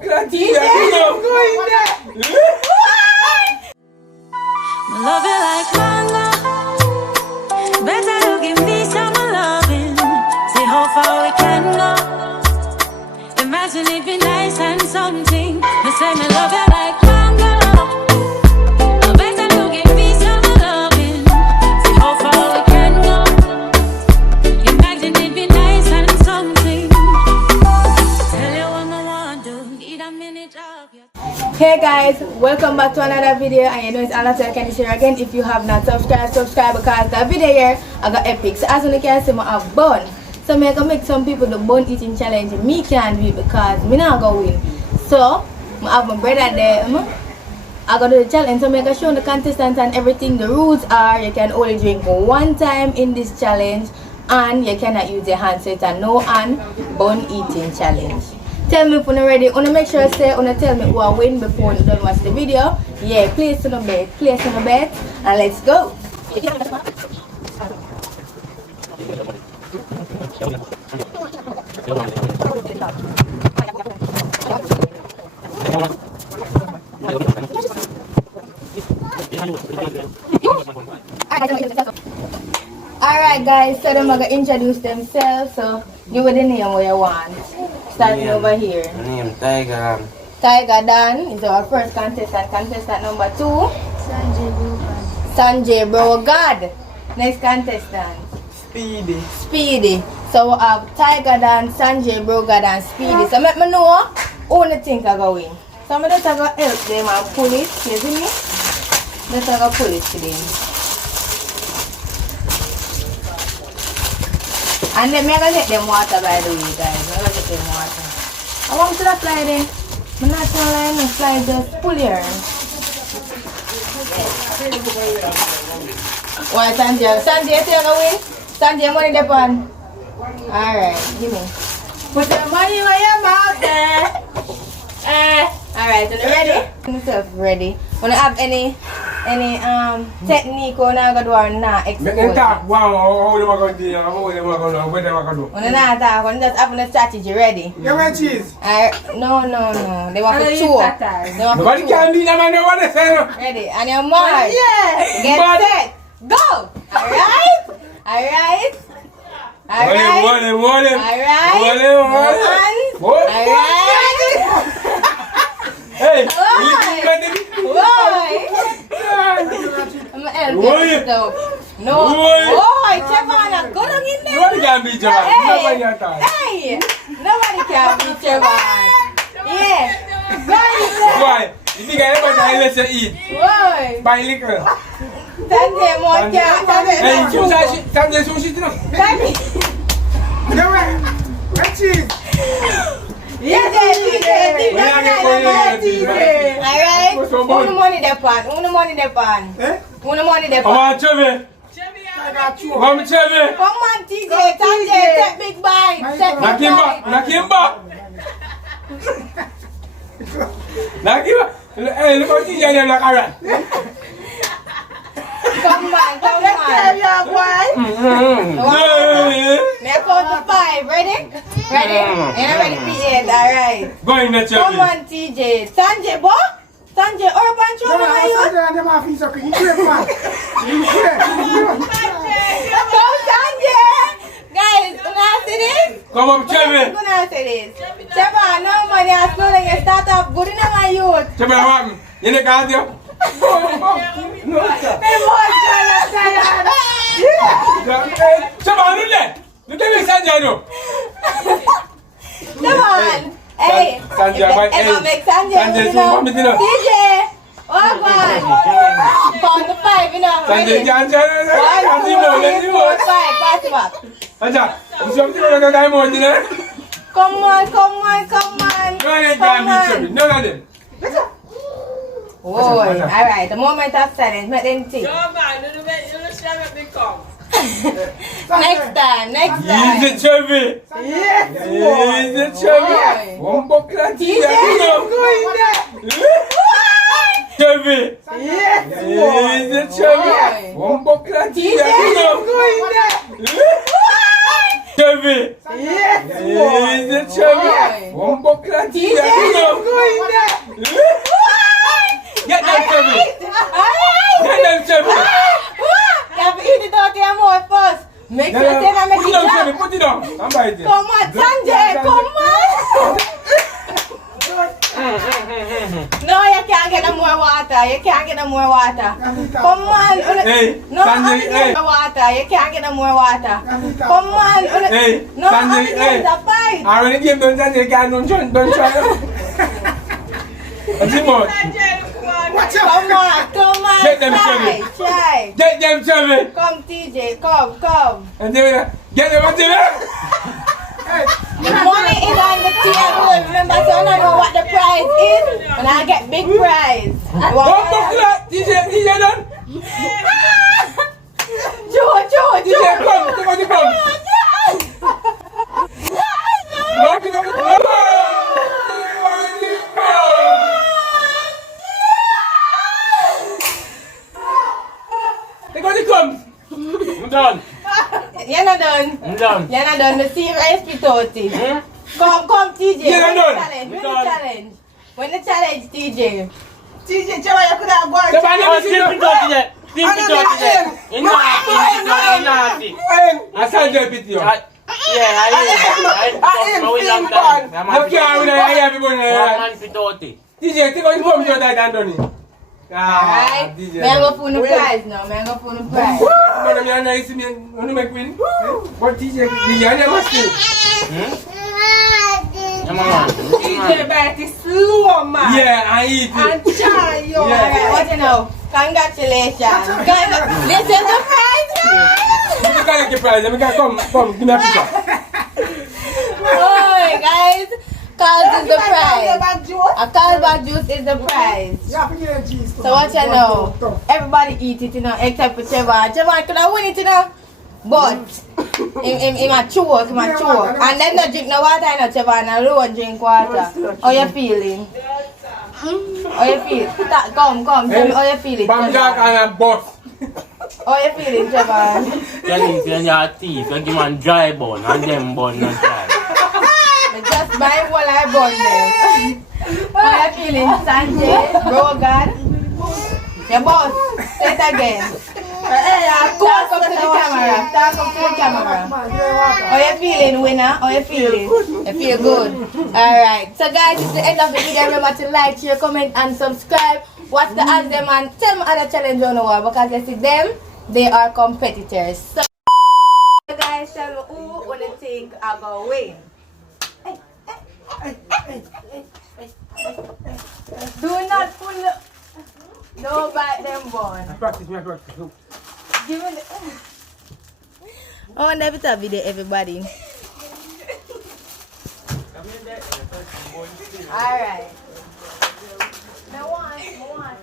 DJ, I'm going there. Love you like mango. Better you give me some loving. See how far we can go. Imagine it be nice and something. Me say me love you like mango. Better you give me some loving. See how far we can go. Imagine it be nice and something. Tell you what I want to. Need a minute of your. Hey guys, welcome back to another video, and you know it's All Natural Candice here again. If you have not subscribed, subscribe, because the video here I got epic. So as you can see, I have bun. So I can make some people the bun eating challenge. Me can't do it because me not go win. So I have my brother there. I got do the challenge. So I can show the contestants and everything. The rules are you can only drink one time in this challenge, and you cannot use your hands. So it's a no and bun eating challenge. Tell me if you're ready. I want to make sure I say, tell me who I win before you don't watch the video. Yeah, place on the bet, and let's go. Alright guys, so they're going to introduce themselves. So you with the name what you want. Starting over here. My name Tiger. Tiger Dan is our first contestant. Contestant number 2. Sanjay Brogad. Next contestant. Speedy. So we have Tiger Dan, Sanjay Brogad and Speedy. So let me know who you think I go win. So I'm just going to help them and pull it. You see me? Just going to pull it to them. And then I'm going to get them water, by the way, guys. I'm going to get them water. I want to apply them. I'm not trying to apply, just pull here. Why, Sanjay? Sanjay, you think I win? Sanjay, money the pan. Alright, give me. Put the money where your mouth there. Alright, so you ready? Yourself ready. Wanna have any technique or not go do or not expose? Make them talk. Wow, how they going to do? How they going to do? What they going to do? Wanna not talk, wanna just have a strategy ready. You want cheese? No. They want to chew. Nobody can be the man who want to say no. Ready, and your mark. Yeah. Get set. Go. Alright. Alright. Hold him. Alright. Hey, Why? I'm gonna help you. No. Why? Trevor, go down in there. Nobody can beat Trevor. Nobody can talk. Hey, nobody can beat Trevor. Yeah. Go in there. Why? You think I ever try let you eat? Why? Buy liquor. Sanjay, more cat. Hey, Sanjay sushi too. What cheese? Alright. Who the money they pan? Who the money they pan? I want Chevy. Come Chevy. Come on, TJ. Take big bite. Knock him back. Hey, look at TJ them like alright. Come on. Let's go to 5. Ready? Yeah, ready for 8. Alright. Go in there, Chevy. Come on, TJ. Sanjay, what? Sanjay, urban show me how you. Come, Sanjay. Guys, you gonna see this? Come up, Chevy. You gonna see this? Cheva, no money. I slow down. You start off good enough, my youth. Chevy, what happened? You need to go. No, sir. Look at me, Sanjay. Come on. Hey, Sanjay, make Sanjay, you know. TJ, oh God. Pound the 5, you know. Sanjay, Ready? 1, 2, 3, 4, 5. Pass it back. Sanjay, you something like a diamond, you know? Come on. No, I can't beat you. None of them. Whoa, alright, the moment of silence, make them think. Next time. Use it, Chevy. Use it, Chevy. One bucket of tea. Chevy. Use it, Chevy. One bucket of tea. Chevy. Is it Chevy? One bucket of tea. doing that? Get them Chevy. Alright! Get them Chevy. You have to eat it out of your mouth first. Make sure you make put it it down, Chevy. down. Put it down. I'm by it. Come on, Sanjay, come on. No, you can't get no more water. You can't get no more water. Come on. Hey, no, Sanjay, hey. No water. You can't get no more water. Come on. Hey, no, Sanjay, hey. Fight. I already gave them Sanjay. Don't try. What's the more? Come on. Get them, Chevy. Try. Get them, Chevy. Come, TJ. Come. And then, get them, The money is on the table. Remember, so I don't know what the prize is. And I get big prize. DJ done? Joe. DJ, come. Take out the come. Take out the come. I'm done. You're not done. I'm done. You're not done. The serious pitoti. Come, TJ. You're not Win the done. challenge. Win the challenge, TJ. TJ, Chava, you could have gone. I can't do it, yo. DJ, take out the phone, you're done. Alright? DJ. I'm going to put the prize now. I'm going to put the prize. Man, I'm nice to me. I'm going to make win. But DJ, I never still. TJ, but it's slow, man. Yeah, I eat it. And try, yo. Yeah. Alright, what you know? Congratulations. This is the prize, guys. You can't get the prize. Let me come, give me a picture. Oh, guys. Carl's is the prize. A Carl's juice is the prize. So what you know? Everybody eat it, you know, except for Trevor. Trevor could have won it, you know. But him a choke. And then no drink no water, you know, Trevor, and alone drink water. How you feeling? How you feel? Come, tell me how you feeling, Bam Jack and a boss. How you feeling, Trevor? Can you your teeth? You give man dry bone and them bone not dry. Just buy what I bought them. How you feeling, Sanjay? Brogan? Your boss, say it again. Talk up to the camera. How you feeling, winner? How you feeling? You feel good? Alright. So guys, it's the end of the video. Remember to like, share, comment and subscribe. Watch the ads them and tell me other challenge on the wall because you see them, they are competitors. So guys, tell me who wanna think I go win. Do not pull up. No bite them bone. Practice. Give me the... I want to have a video, everybody. Alright. No one.